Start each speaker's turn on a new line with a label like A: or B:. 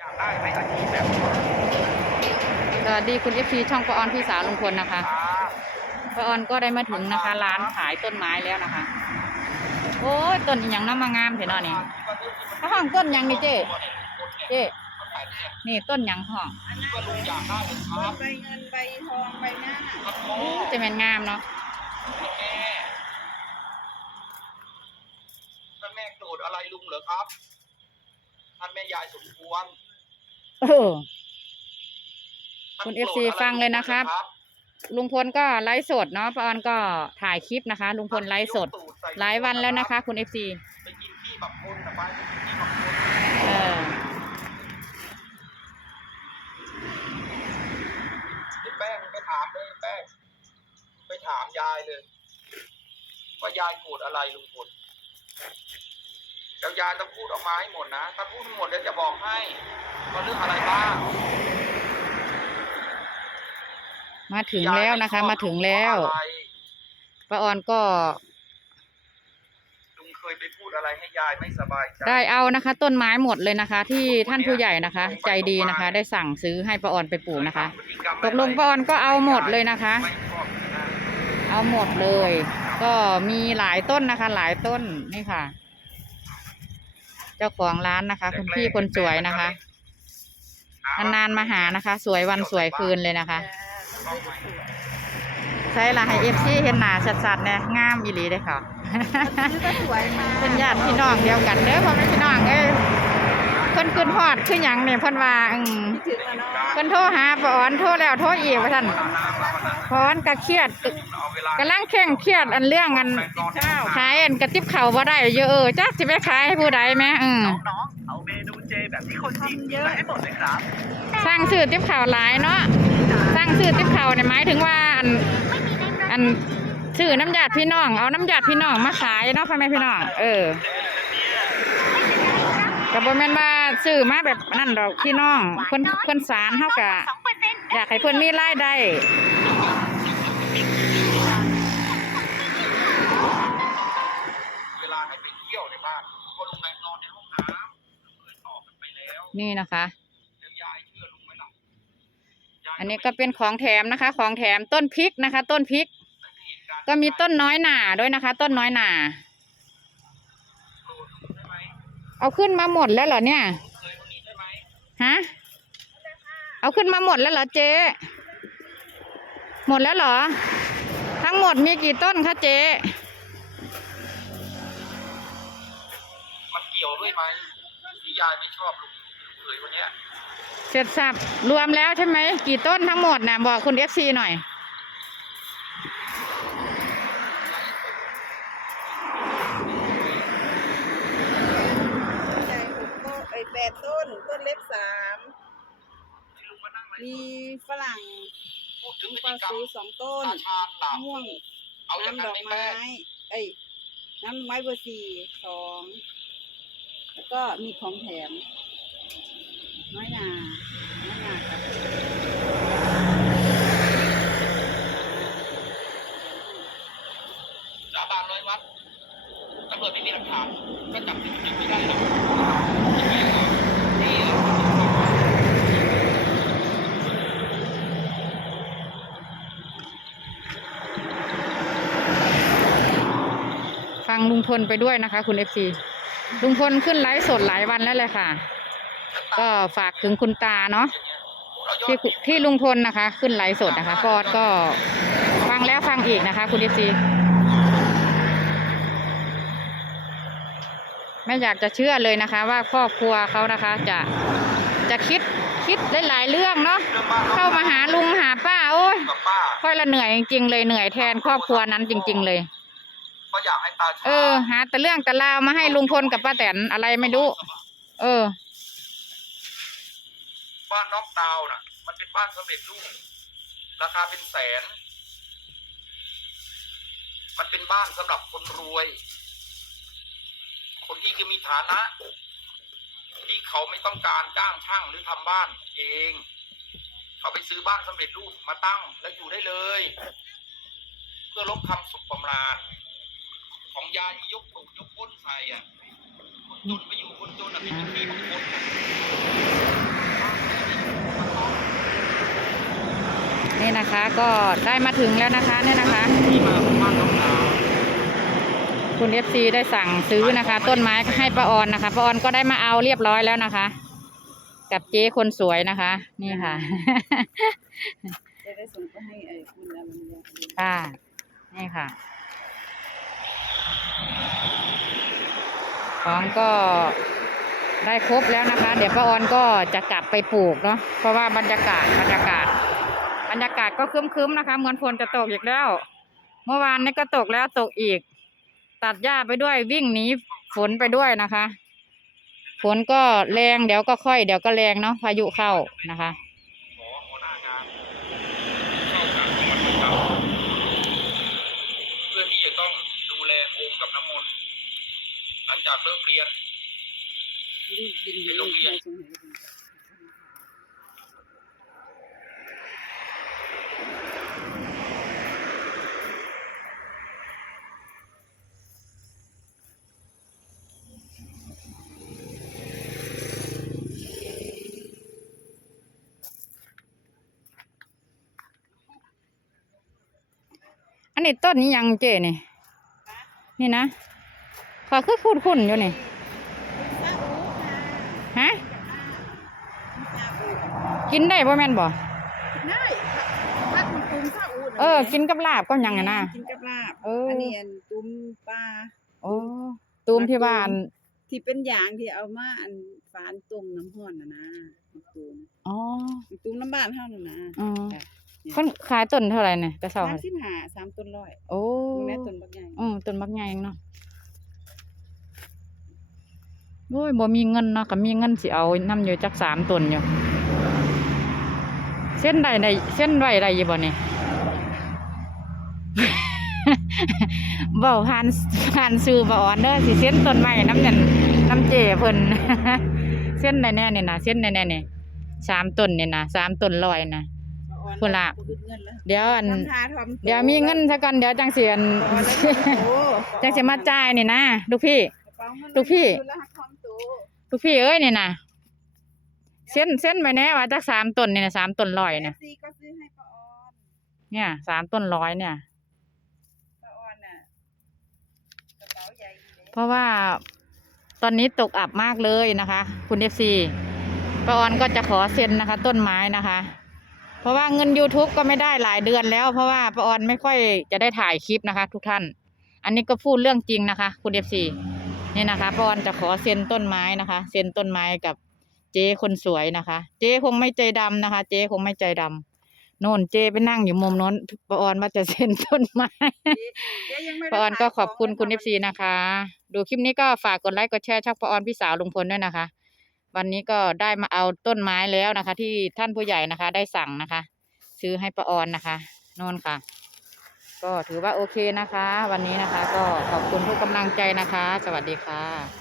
A: สวัสดีคุณเอฟซีช่องปออนพี่สาวลุงพลนะคะ
B: อ่า
A: ปออนก็ได้มาถึงนะคะ ร้านขายต้นไม้แล้วนะคะ โอ้ยต้นอหย่างน้ำมางามเห็นเนาะนี่เขาห้องต้นหยังนี่เจ๊เจ๊นี่ต้นหยังห้อง
B: คิดว่าลุงอยากได้เลยครับ
C: ใบเงินใบทองใบหน้า
B: ครับพ่อ
A: จะเป็นงามเนาะ
B: แม่ท่านแม่โกรธอะไรลุงเหรอครับ ท่านแม่ยายสมควร
A: เออ
B: ท่าน
A: คุณ
B: โกรธ
A: FC ฟังเลยนะครับ ลุงพลก็ไลฟ์สดเนาะปออนก็ถ่ายคลิปนะคะ ลุงพลไลฟ์สด หลายวันแล้วนะคะ คุณเอฟซี
B: ไปกินที่บักคนนะไปไปกินที่บักคน
A: เออ
B: ไอ้แป้งไปถามเลยแป้งไปถามยายเลย ว่ายายโกรธอะไรลุงพล แล้วยายต้องพูดออกมาให้หมดนะ ถ้าพูดไม่หมดเดี๋ยวจะบอกให้ว่าเรื่องอะไรบ้าง
A: มาถึงแล้วนะคะ มาถึงแล้ว
B: อะไร
A: ป้าออนก็
B: ลุงเคยไปพูดอะไรให้ยายไม่สบายใจ
A: ได้เอานะคะ ต้นไม้หมดเลยนะคะ ที่ท่านผู้ใหญ่นะคะ ใจดีนะคะ ได้สั่งซื้อให้ป้าออนไปปลูกนะคะตกลงป้าออนก็เอาหมดเลยนะคะ
B: ไม่ชอบนะ
A: เอาหมดเลย ก็มีหลายต้นนะคะ หลายต้นนี่ค่ะ เจ้าของร้านนะคะ คุณพี่คนสวยนะคะนานๆมาหานะคะ สวยวันสวยคืนเลยนะคะ ใช่ละให้เอฟซีเห็นหน้าชัดๆเนี่ยงามอีหลีได้อค่ะ
C: ซื้อก็สวยมา
A: เป็นญาติพี่น้องเดียวกันเด้อพ่อแม่พี่น้องเอ้ย เพิ่นขึ้นฮอดคือหยังเนี่ยเพิ่นว่าอืม
C: ถึงแล้วเนาะ
A: เพิ่นโทรหาป้าออนโทรแล้วโทรอีกว่าท่านป้าออนก็เครียด
B: เอาเวลากำ
A: ลังเคร่งเครียดอันเรื่องอันขายอันกระติบเข่าวบ่ได้เยอะเออจักสิไปขายให้ผู้ใดแม่อืม
B: น้องๆเอาเมนูเจแบบที่คนจีนกินมาให้หมดเลยครับ
A: สร้างซื้อติบข่าวหลายเนาะสร้างซื้อติบข่าวเนี่ยหมายถึงว่าอันอันซื้อน้ำยาดพี่น้อง เอาน้ำยาดพี่น้องมาขายเนาะพ่อแม่พี่น้อง เออก็บ่แม่นว่า ซื้อมาแบบนั่นดอกพี่น้องเพิ่นเพิ่นสารเฮากะอยากให้เพิ่นมีรายได้
B: นบ้านก็ลุงไปนอนในห้องน้ำเคยตอบกันไปแล้ว
A: นี่นะคะ
B: อั
A: นนี้ก็เป็นของแถมนะคะ ของแถมต้นพริกนะคะ ต้นพริก
B: ก็
A: มีต้นน้อยหนาด้วยนะคะ ต้นน้อยหนา เอาขึ้นมาหมดแล้วเหรอเนี่ย
B: เคยคนนี้ใช่ไหม
A: ฮะ เอาขึ้นมาหมดแล้วเหรอเจ๊ หมดแล้วเหรอ ทั้งหมดมีกี่ต้นคะเจ๊
B: มันเกี่ยวด้วยไหมที่ยายไม่ชอบลุงเคยวันเนี้ย
A: เสร็จสับรวมแล้วใช่ไหม กี่ต้นทั้งหมดนะบอกคุณเอฟซีหน่อย
C: ใจหกต้นไอยแปดต้น ต้น เล็กสาม
B: ที่ลุงมานั่งไลฟ์
C: มีฝรั่ง
B: พูดถึง
C: มี
B: พฤ
C: ปลา
B: ติกรรม
C: ซื้อสองต้น
B: ตาชาญหลับ
C: ม่วง
B: เอาอย่าง
C: น้ำด
B: นั้น
C: อก
B: ไม่แป้
C: ไม้
B: ง
C: เอ้ยน้ำไม้เบอร์สี่สองแล้วก็มีของแถมน้อยหนาน้อยหนาค่ะ
B: สาบานร้อยวัดตำรวจไม่มีหลักฐานก็จับจริงๆไม่ได้หรอกนี่เหรอ
A: ฟังลุง พลไปด้วยนะคะ คุณเอฟซีลุงพลขึ้นไลฟ์สดหลายวันแล้วเลยค่ะ ก็ฝากถึงคุณตาเนาะที่ที่ลุงพลนะคะ ขึ้นไลฟ์สดนะคะก็ก็ฟังแล้วฟังอีกนะคะ คุณเอฟซีไม่อยากจะเชื่อเลยนะคะ ว่าครอบครัวเขานะคะ จะจะคิดคิดได้หลายเรื่องเนาะเข้ามาหาลุงหาป้าโอ้ยค่อยละเหนื่อยจริงๆเลยเหนื่อยแทนครอบครัวนั้นจริง ๆ เลย
B: ก็อยากให้ตาชาญ
A: เออ หาแต่เรื่องแต่ราวมาให้ลุงพลกับป้าแตนอะไรไม่รู้ เออ
B: บ้านน็อกดาวน์น่ะ มันเป็นบ้านสำเร็จรูปราคาเป็นแสน มันเป็นบ้านสำหรับคนรวย คนที่คือมีฐานะ ที่เขาไม่ต้องการจ้างช่างหรือทำบ้านเอง เขาไปซื้อบ้านสำเร็จรูปมาตั้งแล้วอยู่ได้เลย เพื่อลบคำสุขประมาท ของยาอียกตกยกพ้นใส่อะคนจนไปอยู่คนจนอะเป็นที่ของคนนี่
A: นะคะก็ได้มาถึงแล้วนะคะเนี่ยนะคะคุณเอฟซีได้สั่งซื้อนะคะ ต้นไม้ก็ให้ป้าออนนะคะป้าออนก็ได้มาเอาเรียบร้อยแล้วนะคะ กับเจ๊คนสวยนะคะ นี่ค่ะ
C: ได้ส่งไปให้คุณลาวันยา
A: ค่ะนี่ค่ะ ของก็ได้ครบแล้วนะคะ เดี๋ยวป้าออนก็จะกลับไปปลูกเนาะเพราะว่าบรรยากาศบรรยากาศ บรรยากาศก็ครึ้มๆนะคะเหมือนฝนจะตกอีกแล้ว เมื่อวานนี้ก็ตกแล้วตกอีก ตัดหญ้าไปด้วยวิ่งหนีฝนไปด้วยนะคะ ฝนก็แรงเดี๋ยวก็ค่อยเดี๋ยวก็แรงเนาะพายุเข้านะคะ
B: ขอหัวหน้างานเข้าการจังหวัดพะเยาเพื่อที่จะต้องดูแลโอมกับน้ำมนต์หลัง จากเลิกเรียน
C: ลูกบินอยู่ลูกไปส่งให้คุณ
A: อันนี้ต้นนี้ยังเจนี่นี่นะ ขอคือคุ้นคุ้นๆอยู่นี่ฮะกินได้บ่แม่นบ่
C: ได้ถ้าคุณตุ้มซาอู
A: เออ กินกับลาบก็ยังไงนะ
C: กินกับลาบ
A: เอออั
C: อันนี้อันตุ้มปลา
A: โอ้ตูมที่บ้าน
C: ที่เป็นยางที่เอามาอันฝานต้มน้ำห้อนน่ะนะมะตูม
A: อ๋อ
C: มะตูมน้ำบ้านเท่านั้นนะ
A: อืมคนขายต้นเท่าไหร่เนี่ยแต่เสา
C: สามสิบห้าสามต้นร้อย
A: โอ้
C: ตรงนี้ต้นบักใหญ่
A: อืมต้นบักใหญ่เนาะ โอ้ยบ่มีเงินเนาะก็มีเงินสิเอานำอยู่จักสามต้นอยู่ เส้นใดใดเส้นไว้ใดอยู่บ่นี่เว้าผ่านผ่านซื้อบ่อ่อนเด้อสิเส้นต้นไม้น้ำนั่นน้ำเจเพิ่นเส้นแน่ๆนี่นะเส้นแน่ๆนี่สามต้นนี่นะสามต้นลอยนะพุ่นล่ะเดี๋ยวอัน
C: ทำทาทำ
A: เดี๋ยวมีเงินซะก่อนเดี๋ยวจังสิอัน
C: ก่อนแล้วก็โอ้
A: จังสิมาจ่ายนี่นะลูกพี่
C: กระเป๋าเงิน
A: ลูกพี่
C: ดูแล ทำตัว
A: ลูกพี่เอ้ยนี่นะเส้นเส้นไปแน่ว่าจักสามต้นนี่นะสามต้นลอยเนี่ย
C: ซีก็ซื้อให้ป้าออน
A: เนี่ยสามต้นร้อยเนี่ย
C: ป้าออนน่ะกระเป๋าใหญ่อยู่เลย
A: เพราะว่าตอนนี้ตกอับมากเลยนะคะ คุณเอฟซีป้าออนก็จะขอเซ็นนะคะ ต้นไม้นะคะ เพราะว่าเงิน youtube ก็ไม่ได้หลายเดือนแล้ว เพราะว่าป้าออนไม่ค่อยจะได้ถ่ายคลิปนะคะ ทุกท่าน อันนี้ก็พูดเรื่องจริงนะคะ คุณเอฟซี นี่นะคะป้าออนจะขอเซ็นต้นไม้นะคะ เซ็นต้นไม้กับเจ๊คนสวยนะคะ เจ๊คงไม่ใจดำนะคะ เจ๊คงไม่ใจดำโน่นเจ๊ไปนั่งอยู่มุมโน้นป้าออนว่าจะเซ็นต้นไม้
C: เจ๊ยังไม่ได้
A: ป้าออนก็ขอบคุณ
C: ขาย
A: คุณ
C: ล
A: เอยฟซีนะคะ ดูคลิปนี้ก็ฝากกดไลค์กดแชร์ช่องป้าออนพี่สาวลุงพลด้วยนะคะ วันนี้ก็ได้มาเอาต้นไม้แล้วนะคะ ที่ท่านผู้ใหญ่นะคะ ได้สั่งนะคะ ซื้อให้ป้าออนนะคะโน่นค่ะ ก็ถือว่าโอเคนะคะ วันนี้นะคะ ก็ขอบคุณทุกกำลังใจนะคะ สวัสดีค่ะ